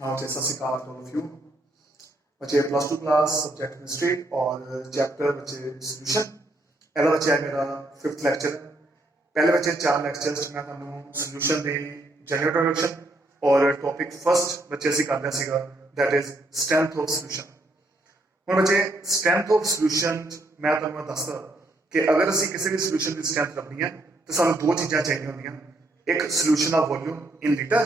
Now, जैसा सिखा to all of you, बच्चे plus two class subject chemistry और चैप्टर बच्चे सोल्यूशन पहला बच्चा है मेरा 5th लैक्चर। पहले बच्चे 4 लैक्चर्स मैं ਤੁਹਾਨੂੰ सोल्यूशन ਦੀ जनरल इंट्रोडक्शन और टॉपिक फर्स्ट बच्चे ਅਸੀਂ ਕਰ ਰਿਹਾ ਸੀਗਾ that is strength of solution. ਹੁਣ बच्चे स्ट्रेंथ ऑफ सोल्यूशन मैं ਤੁਹਾਨੂੰ ਦੱਸਦਾ कि अगर ਅਸੀਂ ਕਿਸੇ ਵੀ सोल्यूशन ਦੀ स्ट्रेंथ ਲੱਭਣੀ ਹੈ ਤਾਂ ਸਾਨੂੰ ਦੋ ਚੀਜ਼ਾਂ ਚਾਹੀਦੀਆਂ ਹੁੰਦੀਆਂ, एक solution of volume in litre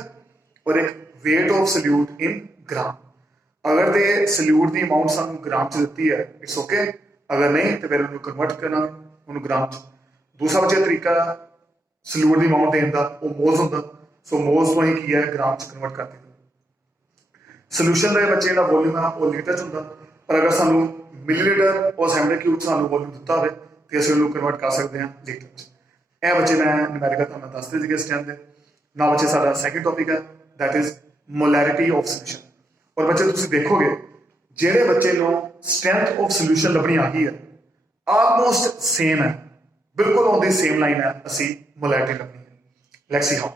और एक वेट ऑफ सल्यूट इन ग्राम। अगर तो सल्यूट की अमाउंट सानू ग्राम च दी है इट्स ओके, अगर नहीं तो फिर उन्होंने कन्वर्ट करना उन्होंने ग्राम च। दूसरा बच्चे तरीका सल्यूट की अमाउंट देने का वो मोल्स होंगे, सो मोल्स को ही की है ग्राम च कन्वर्ट कर देते। सोल्यूशन के बच्चे का वॉल्यूम है वो लीटर च होंगे, पर अगर सानू मिलीलीटर और 100 क्यूब सानू वॉल्यूम दिता हो तो असं उन्होंने कन्वर्ट कर सकते हैं लीटर च। यह बच्चे मैं न्यूमेरिकल तुहानू दसते थे इस टाइम के। ना बच्चे साडा सैकेंड टॉपिक है that is molarity of solution. और बच्चे तुम देखोगे जेडे बच्चे नो स्ट्रेंथ ऑफ सोल्यूशन लभनी आ गई है ऑलमोस्ट सेम है, बिल्कुल ऑन दी सेम लाइन है असी मोलैरिटी लभनी है। Let's see how.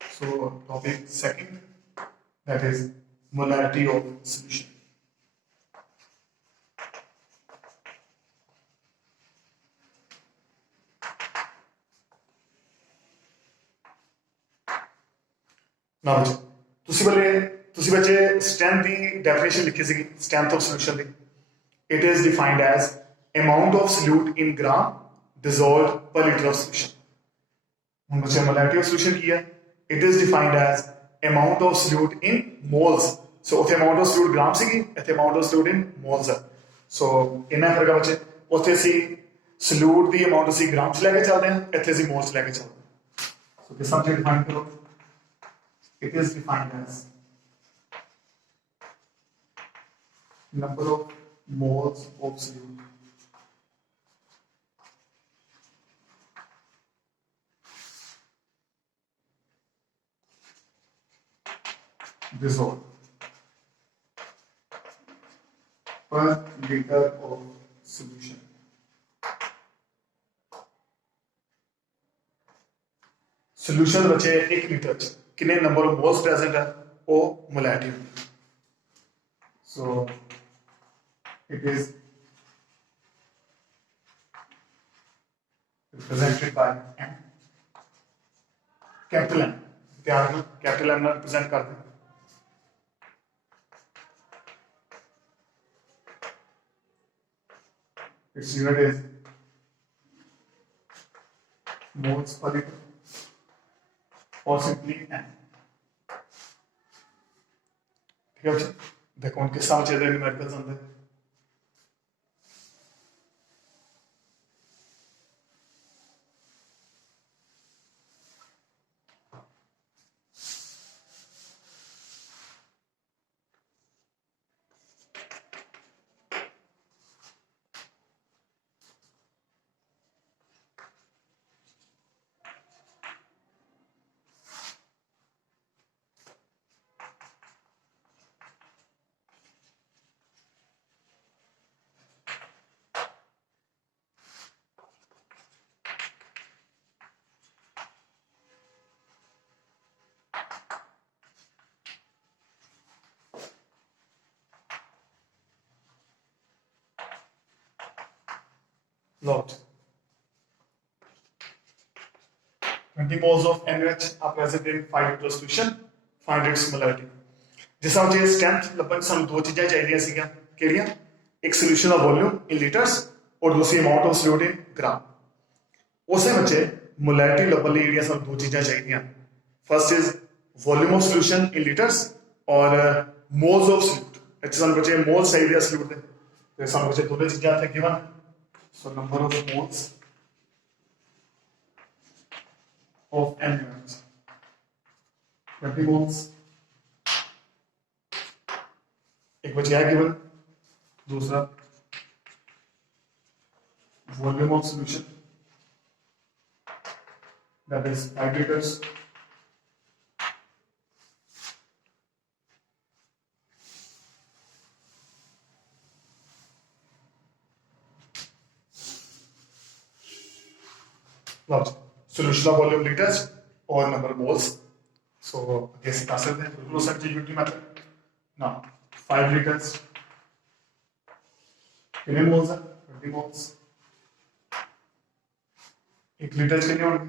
So topic second that is molarity of solution. ना बच्चे बच्चे स्ट्रेंथ की डेफिनेशन लिखी सी स्ट्रेंथ ऑफ सोल्यूशन की। It is defined as amount of solute in gram dissolved per litre of solution. हम बच्चे मोलैरिटी ऑफ सोल्यूशन की है, it is defined as amount of solute in moles. So उत्थे amount of solute gram सी, इत्थे amount of solute in moles है। सो इन्ना फर्क है बच्चे, उत्थे असी सल्यूट की अमाउंट असी ग्राम च लैके चलते हैं, इत्थे असी मोल्स लैके चलते हैं। सो किस तरह डिफाइन करो, it is defined as number of moles of solute dissolved per liter of solution। Solution बचे 1 लीटर च कितने नंबर ऑफ मोल्स प्रेजेंट है वो मोलैरिटी होती है। So it is represented by M, capital M. ध्यान रखना कैपिटल एम ना रिप्रेजेंट करते हैं। It's unit is moles per litre और सिंपली एन। ठीक है बच्चे, देखो उनके साथ चल रहे न्यूमेरिकल्स अंदर। Note 20 moles of NaOH are present in 5 liter solution. Find its molarity। जिस तरह जे स्ट्रेंथ लभन सानू दो चीज़ां चाहिए सीगियां केड़ियां, एक solution of volume in litres और दूसरी अमाउंट ऑफ सल्यूट इन ग्राम। उसे बच्चे मोलैरिटी लभन लई जेहड़ियां सानू दो चीज़ां चाहिए, first is volume of solution in litres और मोल्स ऑफ सल्यूट। इत्थे सानू बच्चे मोल्स चाहिए सल्यूट दे, ते सानू बच्चे दोनों चीज़ां इत्थे given. So number of moles of NaOH 20 moles। एक बचा है गिवन, दूसरा volume of solution that is 5 liters solution of volume litres और नंबर मोल्स। सो अगे ਅਸੀਂ ਕਰ ਸਕਦੇ ਹਾਂ ਬਿਲਕੁਲ ਉਸ ਐਕਟੀਵਿਟੀ ਮੈਥਡ ਨਾ 5 ਲੀਟਰਸ कितने मोल्स है 20 मोल्स 1 लीटर कितने होंगे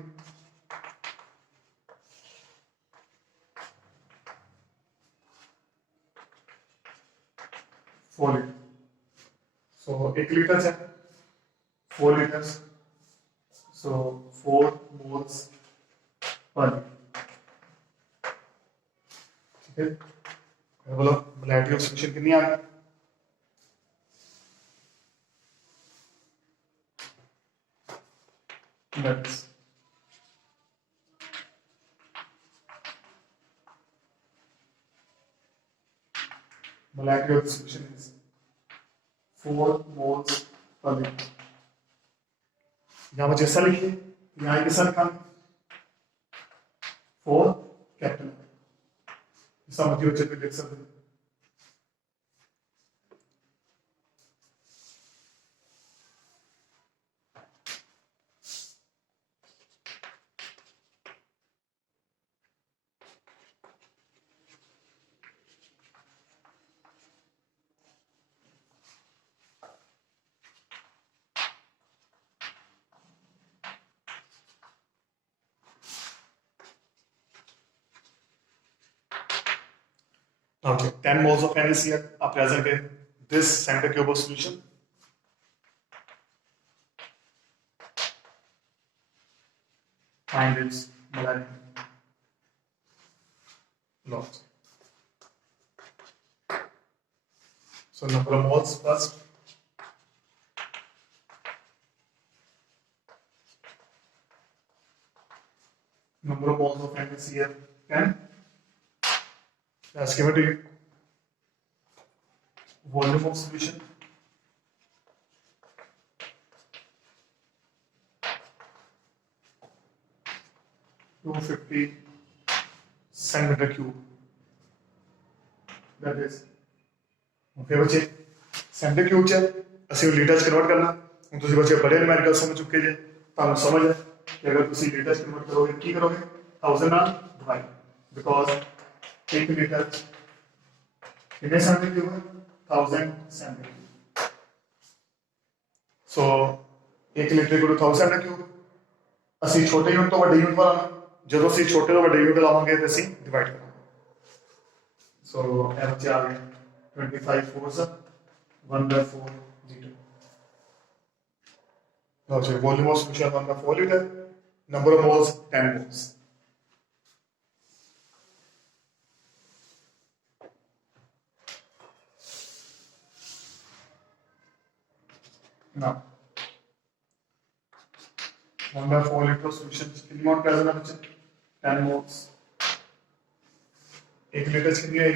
4 लीटर। सो 1 लीटर है 4 लीटर्स सो 4 मोल्स पर लीटर। ठीक है बोलो मोलैरिटी ऑफ सॉल्यूशन कितनी आ गई That's molecular solution is 4 moles per liter। यहाँ पर जैसा लिखिए यहाँ कैसा लिखा 4 कैपिटल ऐसा मध्य बच्चे पे लिख सकते हैं। Okay, 10 moles of NaCl are present in this center cube of solution. Find its molarity loss. So number of moles first. Number of moles of NaCl 10. Let's give it to you. Volume of solution 250 centimeter cube। That is okay बच्चे centimetre cube च ਅਸੀਂ litre ਚ convert ਕਰਨਾ। ਹੁਣ ਤੁਸੀਂ ਬੱਚੇ ਬੜੇ numerical ਸਮਝ ਚੁੱਕੇ ਜੇ ਤੁਹਾਨੂੰ ਸਮਝ ਹੈ ਕਿ ਅਗਰ ਤੁਸੀਂ ਲੀਟਰ ਚ ਕਨਵਰਟ ਕਰੋਗੇ ਕੀ ਕਰੋਗੇ 1000 ਨਾਲ ਡਿਵਾਈਡ बिकॉज 1 लीटर कितने सेंटीमीटर क्यूब है 1000 सेंटीमीटर। सो 1 लीटर को 1000 क्यूब ਅਸੀਂ ਛੋਟੇ ਯੂਨਿਟ ਤੋਂ ਵੱਡੇ ਯੂਨਿਟ ਵਾਲਾ ਜਦੋਂ ਅਸੀਂ ਛੋਟੇ ਤੋਂ ਵੱਡੇ ਯੂਨਿਟ ਲਾਵਾਂਗੇ ਤੇ ਅਸੀਂ ਡਿਵਾਈਡ ਕਰਾਂਗੇ। ਸੋ ਇਹ ਬੱਚੇ ਆ ਗਏ 25 4 1/4 litre. now so volume of solution 1/4 liter, number of moles 10 moles। now 1/4 liter solution कितनी मोल प्रेजेंट है बच्चे 10 moles। 1 लीटर कितनी है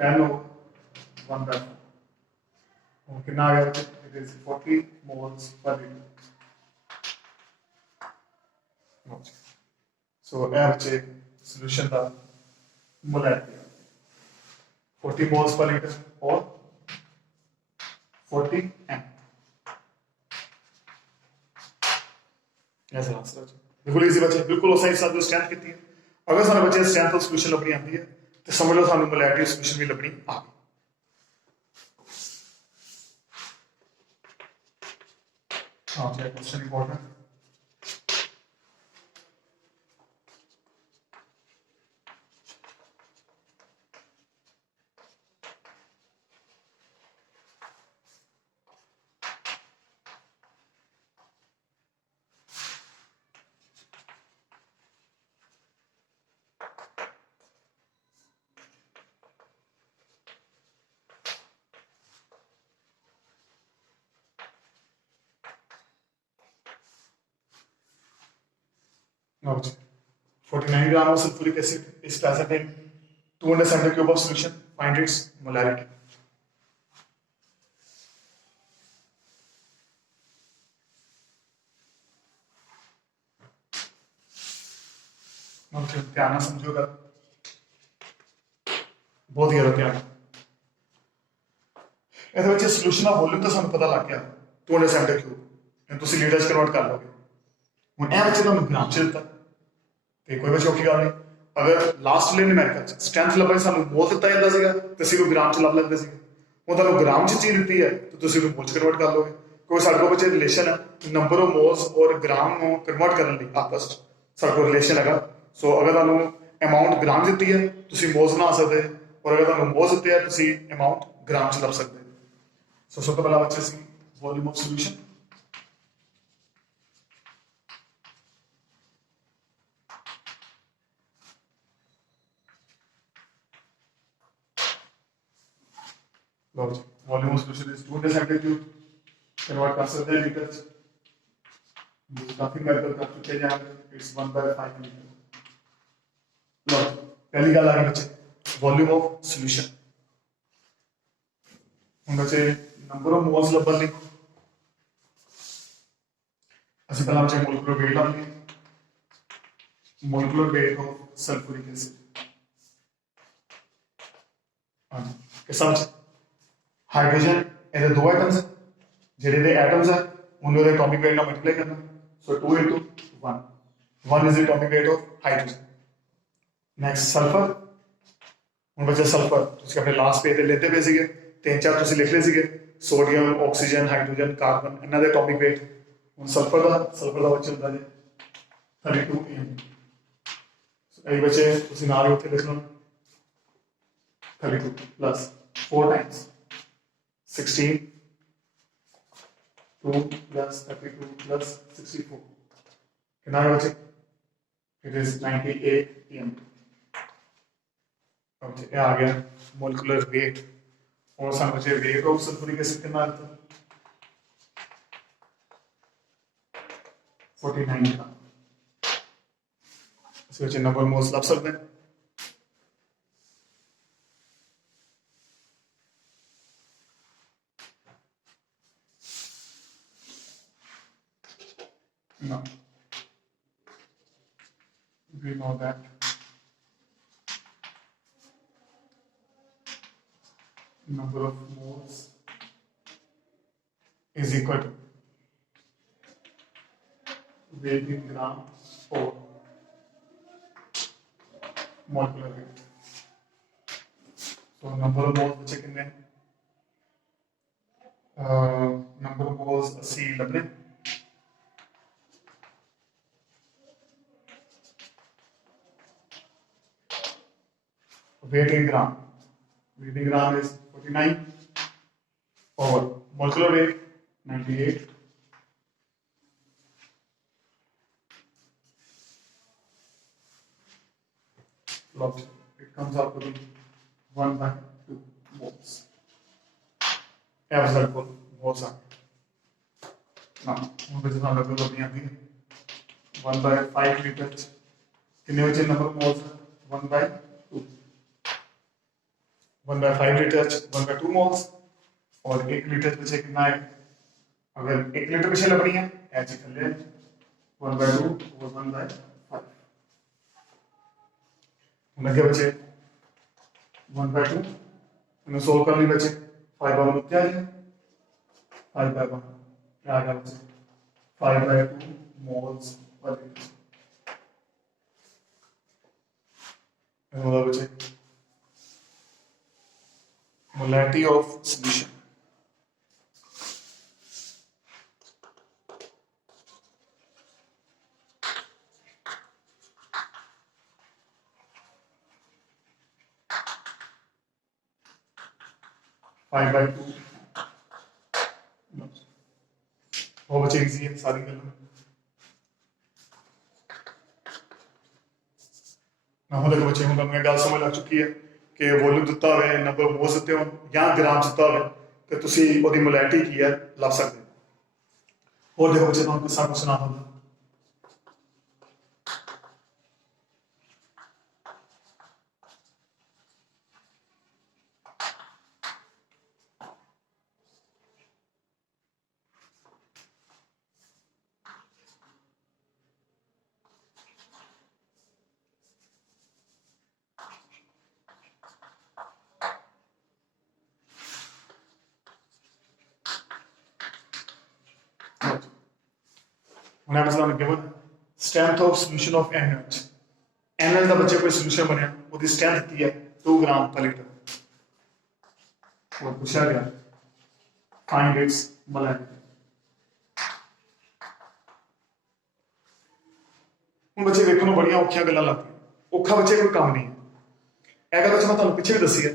10 हो 1/4 और कितना आ गया बच्चे it is 40 moles per liter। सो ये बच्चे सॉल्यूशन का मोलैरिटी 40 moles per liter और 40 m ऐसा आंसर है। बिल्कुल इजी बच्चे बिल्कुल उस हिसाब से स्ट्रेंथ कितनी है। अगर सारे बच्चे स्ट्रेंथ ऑफ सॉल्यूशन लभनी आती है तो समझ लो सानू मोलैरिटी ऑफ सॉल्यूशन भी लभनी आ गई। हाँ जी question important now 49 gram of sulfuric acid is present in 200 centimeter cube of solution, find its molarity। ध्यान ना समझोगा बहुत ज्यादा ध्यान ਇਹਦੇ ਵਿੱਚ ਸੋਲੂਸ਼ਨ ਦਾ ਵੋਲਿਊਮ ਤਾਂ ਸਾਨੂੰ ਪਤਾ ਲੱਗ ਗਿਆ 200 centimeter cube ਇਹਨੂੰ ਤੁਸੀਂ ਲੀਟਰ ਚ ਕਨਵਰਟ ਕਰ ਲਓਗੇ ਹੁਣ ਇਹ ਬੱਚੇ ਤੁਹਾਨੂੰ ਗ੍ਰਾਮ ਚ ਦਿੱਤਾ ਤੇ ਕੋਈ ਬੱਚੇ ਔਖੀ ਗੱਲ ਨਹੀਂ। ਅਗਰ ਲਾਸਟ ਵਾਲੇ ਨਿਊਮੈਰੀਕਲ ਚ ਸਟਰੈਂਥ ਲੱਭਣ ਸਾਨੂੰ ਮੋਲ ਦਿੱਤਾ ਜਾਂਦਾ ਸੀਗਾ ਤੇ ਅਸੀਂ ਉਹ ਗ੍ਰਾਮ ਚ ਲੱਭ ਲੈਂਦੇ ਸੀ। ਹੁਣ ਤੁਹਾਨੂੰ ਗ੍ਰਾਮ ਚ ਚੀਜ਼ ਦਿੱਤੀ ਹੈ ਤੇ ਤੁਸੀਂ ਉਹਨੂੰ ਮੋਲ ਚ ਕਨਵਰਟ ਕਰ ਲਓਗੇ। ਕੋਈ ਸਾਡੇ ਕੋਲ ਬੱਚੇ ਰਿਲੇਸ਼ਨ ਹੈ ਨੰਬਰ ਆਫ ਮੋਲਸ ਔਰ ਗ੍ਰਾਮ ਨੂੰ ਕਨਵਰਟ ਕਰਨ ਲਈ ਆਪਸ ਚ ਸਾਡੇ ਕੋਲ ਰਿਲੇਸ਼ਨ ਹੈਗਾ। ਸੋ ਅਗਰ ਤੁਹਾਨੂੰ ਅਮਾਊਂਟ ਗ੍ਰਾਮ ਦਿੱਤੀ ਹੈ ਤੁਸੀਂ ਮੋਲਸ ਬਣਾ ਸਕਦੇ ਹੋ, ਔਰ ਅਗਰ ਤੁਹਾਨੂੰ ਮੋਲਸ ਦਿੱਤੇ ਹੈ ਤੁਸੀਂ ਅਮਾਊਂਟ ਗ੍ਰਾਮ ਚ ਲੱਭ ਸਕਦੇ ਹੋ। ਸੋ ਸਭ ਤੋਂ ਪਹਿਲਾਂ ਬੱਚੇ ਸੀ volume of solution. Volume of solution is 2 centimetre convert कर सकते हैं लीटर च काफी मेथड कर चुके हैं यहाँ इट्स 1/5 लीटर। लो पहली गल आ गई बच्चे वॉल्यूम ऑफ सॉल्यूशन। हम बच्चे नंबर ऑफ मोल्स लभन लई ਅਸੀਂ ਪਹਿਲਾਂ ਬच्चे मोलिकुलर वेट लांगे molecular weight of sulphuric acid. हाँ जी किस समझ हाइड्रोजन ਇਹਦੇ ਦੋ ਐਟਮਸ ਜਿਹੜੇ ਦੇ ਐਟਮਸ ਹੈ ਉਹਨਾਂ ਦੇ ਐਟੋਮਿਕ weight ਨਾਲ ਮਲਟੀਪਲਾਈ ਕਰਨਾ। ਸੋ 2 into 1 1 is the atomic weight of hydrogen। next sulfur। ਹੁਣ ਬੱਚੇ ਸਲਫਰ ਤੁਸੀਂ ਆਪਣੇ ਲਾਸਟ ਪੇਜ ਤੇ ਲੈਂਦੇ ਪਏ ਸੀਗੇ ਤਿੰਨ ਚਾਰ ਤੁਸੀਂ ਲਿਖ ਲਏ ਸੀਗੇ ਸੋਡੀਅਮ ਆਕਸੀਜਨ ਹਾਈਡਰੋਜਨ ਕਾਰਬਨ ਇਹਨਾਂ ਦੇ ਐਟੋਮਿਕ weight। ਹੁਣ ਸਲਫਰ ਦਾ ਬੱਚੇ ਹੁੰਦਾ ਜੀ 32 am। ਇਹ ਬੱਚੇ ਤੁਸੀਂ ਨਾਲ ਹੀ ਉੱਥੇ ਲਿਖ ਲਓ 32 plus 4 times 16 2 plus 32 plus 64 कितना है बच्चे it is 98 pm। अब ये आ गया मोलिकुलर वेट और सन बच्चे वेट ऑफ सल्फ्यूरिक एसिड कितना आता है 49 ग्राम। इस बच्चे नंबर मोल्स लग सकते हैं। No. We know that number of moles is equal to weight in gram or molecular weight। So number of moles बचे कितने number of moles 80 लबने weight in gram is 49 over molecular weight 98 logged it comes out to be 1/2 moles। Average को moles आ ना हम बच्चे सामने को अपनी आती है 1/5 लीटर कितने बचे नंबर मोल्स 1/2 1/5 लीटर 1/2 मोल्स और 1 लीटर पीछे कितना है अगर 1 लीटर पीछे लपनी है ऐसे कर ले 1/2 और 1/5 लगे बचे 1/2 इन्हें सोल्व करनी बचे 5 और क्या है 5/1 क्या आ गया बचे 5/2 मोल्स पर लीटर। बचे molarity of solution। Five by two वो बच्चे इजी है सारी गल ना हो बच्चे हूँ तुम्हें गल समझ लग चुकी है कि वॉल्यूम दिता हो नंबर मोल्स दिते हो या ग्राम दिता हो तो तुसी ओदी मोलैरिटी की है लभ सकते हो। और देखो बच्चे तुहानू किस्सा कुछ सुना दूँ उन्हें मसला given strength of solution of NaOH NaOH का बच्चे कोई सोल्यूशन बनया उसकी स्ट्रेंथ दी है 2 ग्राम पर लीटर और पूछा गया फाइंड इट्स मोलैरिटी ਹੁਣ ਬੱਚੇ ਵੇਖਣ ਨੂੰ ਬੜੀਆਂ ਔਖੀਆਂ ਗੱਲਾਂ ਲੱਗਦੀਆਂ ਔਖਾ ਬੱਚੇ ਕੋਈ ਕੰਮ ਨਹੀਂ ਹੈ ਇਹ ਗੱਲ ਮੈਂ ਤੁਹਾਨੂੰ ਪਿੱਛੇ ਵੀ ਦੱਸੀ ਹੈ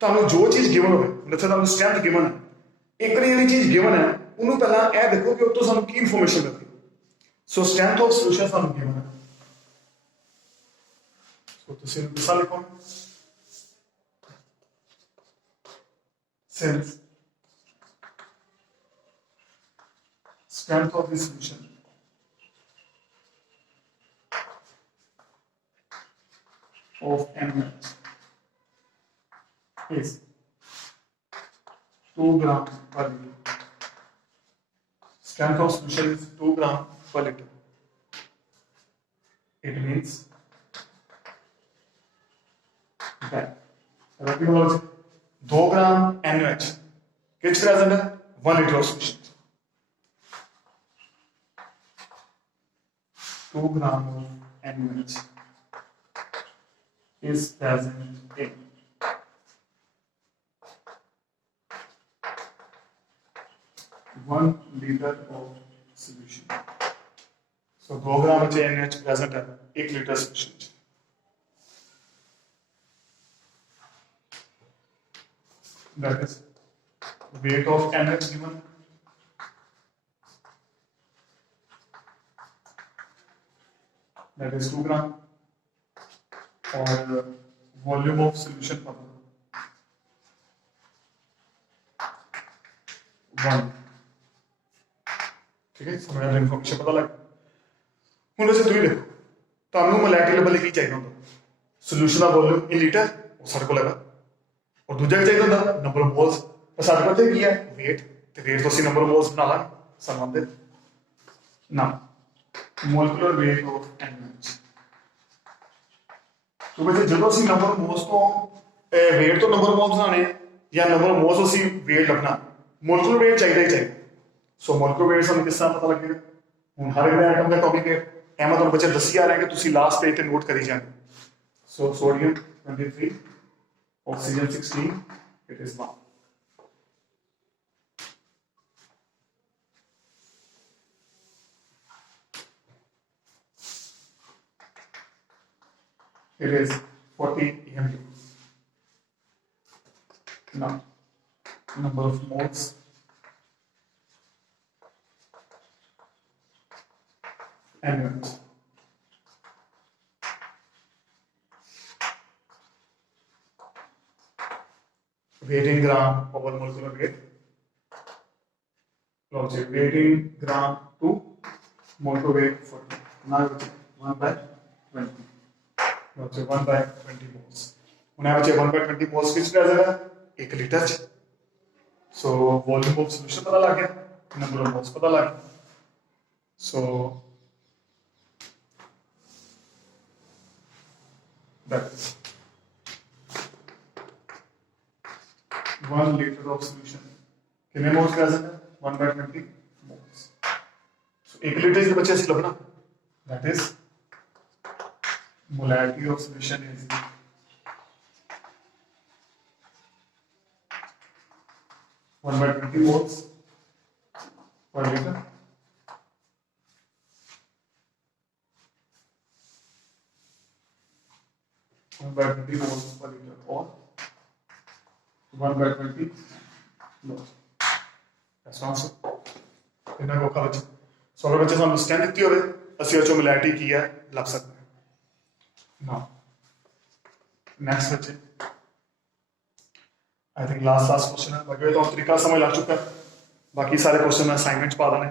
ਤੁਹਾਨੂੰ ਜੋ ਚੀਜ਼ ਗਿਵਨ ਹੋਵੇ ਜਿੱਥੇ ਤੁਹਾਨੂੰ ਸਟਰੈਂਥ ਗਿਵਨ ਹੈ ਇੱਕ ਵਾਰੀ ਜਿਹੜੀ ਚੀਜ਼ ਗਿਵਨ ਹੈ ਉਹਨੂੰ ਪਹਿਲਾਂ ਇਹ ਦੇਖੋ ਕਿ ਉੱਥੋਂ ਸਾਨੂੰ ਕੀ ਇਨਫੋਰਮੇਸ਼ਨ ਮਿਲਦੀ ਸੋ ਸਟਰੈਂਥ ਆਫ ਸੋਲੂਸ਼ਨ ਸਾਨੂੰ ਗਿਵਨ ਹੈ ਸੋ ਤੁਸੀਂ ਮਿਸਾਲ ਲਿਖੋ since strength of the solution of NaOH is 2 gram per liter. Strength of solution is 2 gram per liter. It means that 2 gram NaOH which present 1 liter of solution. 2 gram of NaOH is present in 1 liter of solution. So 2 gram of NaOH present है 1 liter solution. That is weight of NaOH given. That is 2 gram. और volume of solution पता 1 ठीक है समझ आया information पता लग ਹੁਣ ਅਸੀਂ ਤੁਸੀਂ ਦੇਖੋ ਤੁਹਾਨੂੰ ਮੋਲੈਕਿਊਲਰ ਲੈਵਲ ਕੀ ਚਾਹੀਦਾ ਹੁੰਦਾ ਸੋਲੂਸ਼ਨ ਦਾ ਵੋਲਿਊਮ ਇਨ ਲੀਟਰ ਉਹ ਸਾਡੇ ਕੋਲ ਹੈਗਾ ਔਰ ਦੂਜਾ ਕੀ ਚਾਹੀਦਾ ਹੁੰਦਾ ਨੰਬਰ ਆਫ ਮੋਲਸ ਪਰ ਸਾਡੇ ਕੋਲ ਕੀ ਹੈ weight ਤੇ weight ਤੋਂ ਅਸੀਂ ਨੰਬਰ ਆਫ ਮੋਲਸ ਬਣਾ ਲਾਂਗੇ ਸੰਬੰਧਿਤ ਨਾ molecular weight of NaOH तो बच्चे जो ਅਸੀਂ ਨੰਬਰ ਮੋਲਸ ਤੋਂ weight ਤੋਂ ਨੰਬਰ ਮੋਲਸ ਬਣਾਣੇ ਜਾਂ ਨੰਬਰ ਮੋਲਸ ਅਸੀਂ weight ਲੱਭਣਾ ਮੋਲਕੂਲਰ weight ਚਾਹੀਦਾ ਹੀ ਚਾਹੀਦਾ ਸੋ ਮੋਲਕੂਲਰ weight ਸਾਨੂੰ ਕਿਸ ਤਰ੍ਹਾਂ ਪਤਾ ਲੱਗੇਗਾ ਹੁਣ ਹਰ ਇੱਕ ਐਟਮ ਦਾ ਟੌਪਿਕ ਹੈ ਇਹ ਮੈਂ ਤੁਹਾਨੂੰ ਬੱਚੇ ਦੱਸੀ ਆ ਰਿਹਾ ਕਿ ਤੁਸੀਂ ਲਾਸਟ ਪੇਜ ਤੇ ਨੋਟ ਕਰੀ ਜਾਣਾ so sodium 23 oxygen 16 it is 1 it is 40 EMU. Now, number of moles NaOH. Weight in gram over molecular weight. Weight in gram to molecular weight 40. Now 1 by 20. 1 by 20 moles. उन्हें बचे 1 by 20 moles किस तरह से 1 litre so volume of solution पता लग गया number of moles पता लग गया so that is 1 liter of solution कितने moles present है 1 by 20 moles so 1 लीटर से बचे ऐसे लबना that is molarity of solution is 1 by 20 moles per liter. 1 by 20 moles per liter or 1 by 20 moles. That's answer. इतना को खा बच्चे सो अगर बच्चे सामने स्टैंड दिखती होवे ਅਸੀਂ ਉਹ ਚੋਂ molarity ਕੀ ਹੈ ਲੱਭ ਸਕਦੇ ਹਾਂ now next बच्चे I think last question है बाकी तो तरीका समझ लग चुका है बाकी सारे क्वेश्चन मैं असाइनमेंट पा देने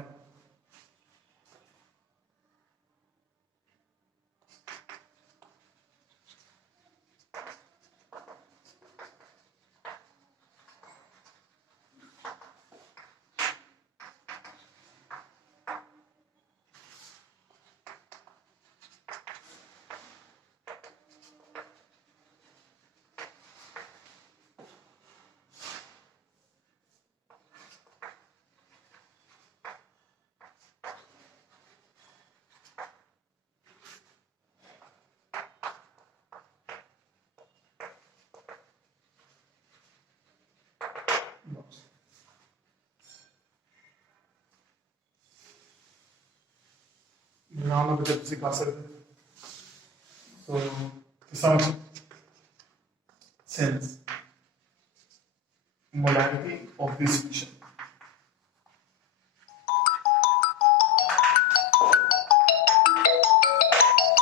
आराम नाल बच्चे तुसीं कर सकते हो। तो सम since molarity of the solution.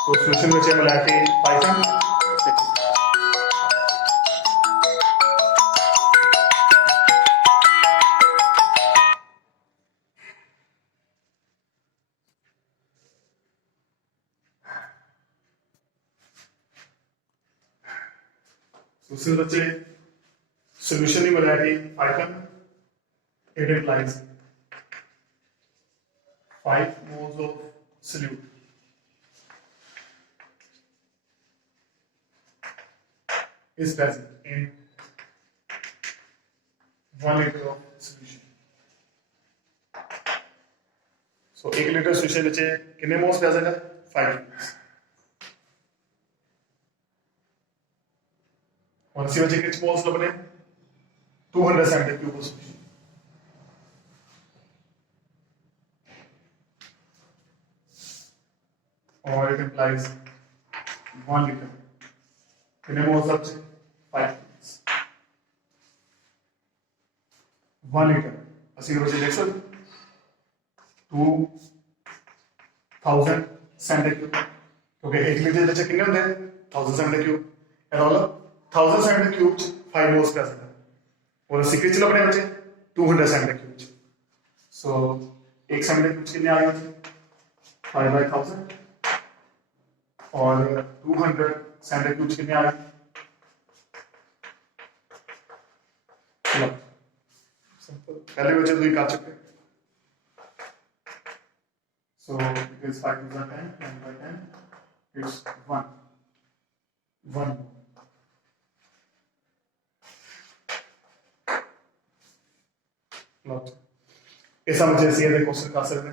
So solution which is molarity Python 6. So बच्चे solution की molarity Python, it implies 5 moles of solute is present in 1 liter of solution. So 1 liter solution ਵਿੱਚ ਕਿੰਨੇ moles present है? 5 moles. और इसी वजह कितने moles लबने 270 cube of solution. और it implies 1 liter. कितने मोल्स अब 5 moles. 1 liter. इसी वजह देख सकते 2000 centimeter क्यूब. क्योंकि 1 लीटर ਵਿੱਚ कितने होंगे 1000 centimeter क्यूब. ਇਹ ਵਾਲਾ 1000 centimeter क्यूब 5 moles present है और सीक्रेट चलो अपने बच्चे 200 centimeter क्यूब. सो 1 centimeter क्यूब कितने आ गए 5/1000 और 200 centimeter क्यूब कितने आ गए चलो सिंपल पहले बच्चे तो ये कर चुके. सो it is 5 to 10 10 by 10 it's 1 ਇਹ ਸਮਝੇ ਸੀ ਇਹਦੇ ਕੁਐਸਚਨ ਕਰ ਸਕਦੇ ਆ।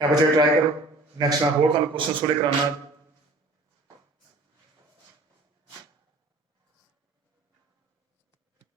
ਇਹ ਬੱਚੇ ਟਰਾਈ ਕਰੋ। ਨੈਕਸਟ ਮੈਂ ਹੋਰ ਤੁਹਾਨੂੰ ਕੁਐਸਚਨ ਥੋੜੇ ਕਰਾਉਣਾ